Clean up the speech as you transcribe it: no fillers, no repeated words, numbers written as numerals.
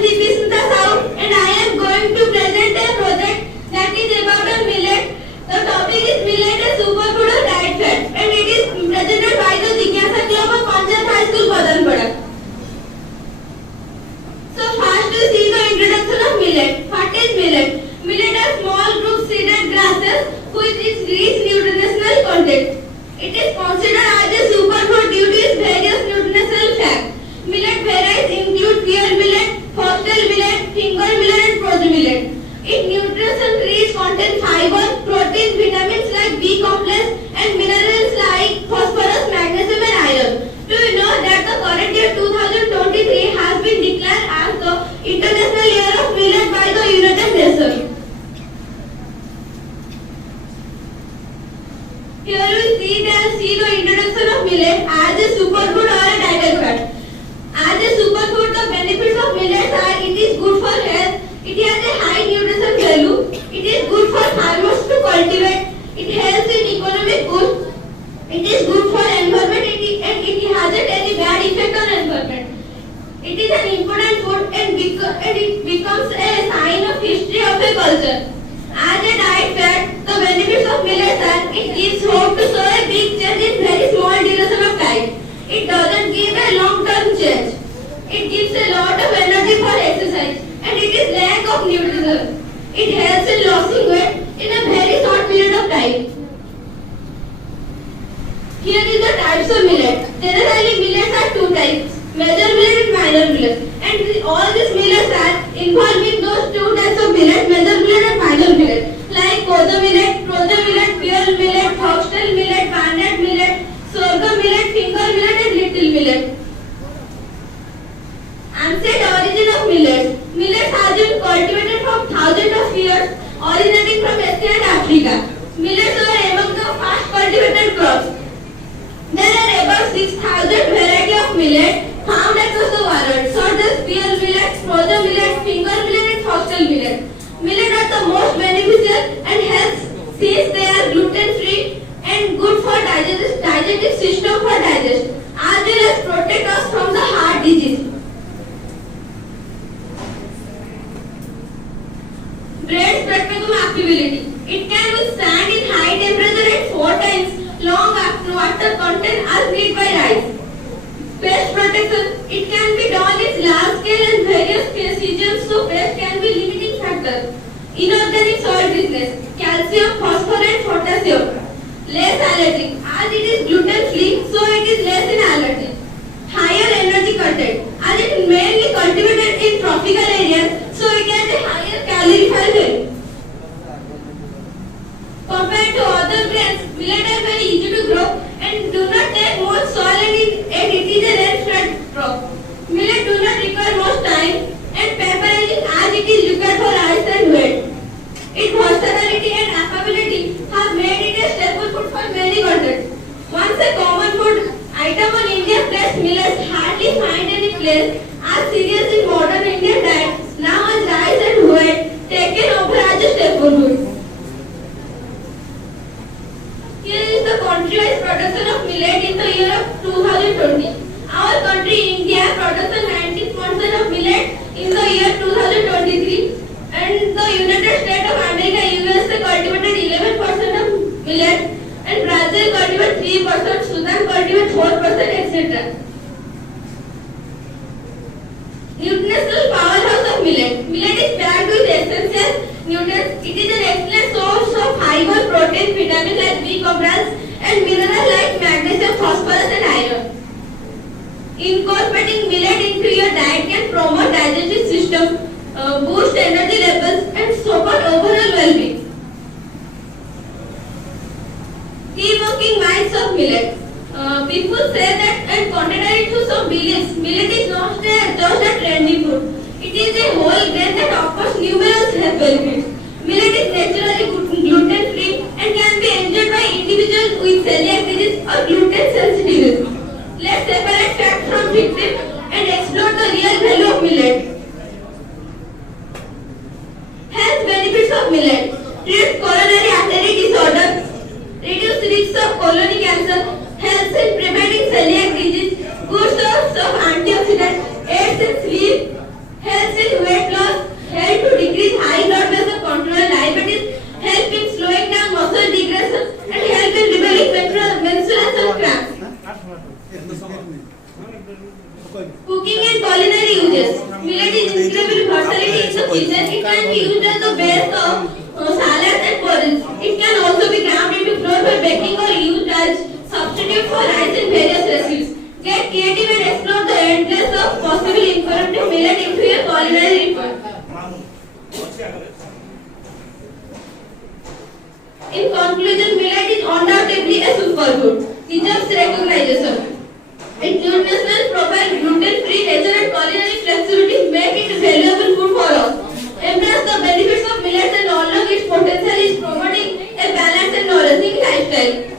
am DP Smita Sahu and I am going to present a project that is about a millet. The topic is millet, a superfood or diet fat, and it is presented by the Jigyasa Club of Panchayat High School, Badanpada. So first we see the introduction of millet. What is millet? Millet are small group seeded grasses with its rich nutritional content. It is considered as a superfood due to its various nutritional facts. Millet varieties include pure millet, foxtail millet, finger millet and frozen millet. Its nutrition rich contain fiber, protein, vitamins like B complex and minerals like phosphorus, magnesium and iron. Do you know that the current year 2023 has been declared as the International Year of Millet by the United Nations? Here we see the introduction of millet as a superfood or a dietary fat. As a superfood, the benefits of millet are: it is good for health, it has a high nutrition value, it is good for farmers to cultivate, it helps in economic good, it is good for environment, and it hasn't any bad effect on environment. It is an important food and it becomes a sign of history of a culture. As a diet fat, the benefits of millet are: it gives hope to show a big change in very small duration of time. It doesn't give a long-term change. It gives a lot of energy for exercise and it is lack of nutrition. It helps in losing weight in a very short period of time. Here is the types of millet. Generally, millets are two types: major millet and minor millet. And all these millets are involved in those two types of millet, major millet and minor millet, like koza millet, frozen millet, pure millet, foxtail millet, barnyard millet, sorghum millet, finger millet and little millet. Ancient origin of millets. Millets have been cultivated from thousands of years, originating from Asia and Africa. Millets are among the first cultivated crops. There are about 6,000 varieties of millet found across the world, such as pure millet, frozen millet, finger millet and foxtail millet. Millet are the most beneficial and health since they are gluten-free and good for digestive system for digest, as well as protect us from the heart disease. Bread spectrum activity. It can withstand in high temperature at 4 times long after water content as needed by rice. Pest protection. It can be done in large scale and various seasons, so pest can be limiting factor. Inorganic soil richness. Calcium, phosphorus and potassium. Less allergic. As it is gluten free, so it is less in allergy. Higher energy content. As it is mainly cultivated in tropical areas, so it has a higher calorie value. Compared to other grains, millet are very easy to grow and do not take much soil and it is a rare crop. Millet do not require much time and pampering as it is required for ice and weight. Its versatility and affability have made it a staple food for many countries. Once a common food item on Indian plates, millets hardly find any place as serious in modern Indian diet. Now as rice and wheat taken over as a staple food. Here is the country-wise production of millet in the year of 2020. Our country, India, produces 19% of millet in the year 2023, and the United States of America, USA, cultivated 11% of millet, and Brazil cultivates 3%, Sudan cultivates 4%, etc. Nutritional powerhouse of millet. Millet is packed with essential nutrients. It is an excellent source of fiber, protein, vitamins like B complex and minerals like magnesium, phosphorus and iron. Incorporating millet into your diet can promote digestive system, boost energy levels and support overall well-being. Debunking myths of millet. People say that, and contrary to some beliefs, millet is not just a trendy food. It is a whole grain that offers numerous health benefits. Millet is naturally gluten-free and can be enjoyed by individuals with celiac disease or gluten sensitivity. Let's separate fact from fiction and explore the real value of millet. Health benefits of millet. Treats coronary artery disorders, reduce risks of colon cancer, helps in preventing celiac disease, good source of antioxidants, aids in sleep, helps in Cooking and culinary uses. Millet is incredible versatility in the kitchen. It can be used as the base of salads and porridge. It can also be ground into flour for baking or used as substitute for rice in various recipes. Get creative and explore the endless of possible incorporating millet into your culinary repertoire. In conclusion, millet is undoubtedly a superfood. Deserves recognition. Its nutritional profile, gluten-free nature and culinary flexibility make it valuable food for us. Embrace the benefits of millets and unlock its potential is promoting a balanced and nourishing lifestyle.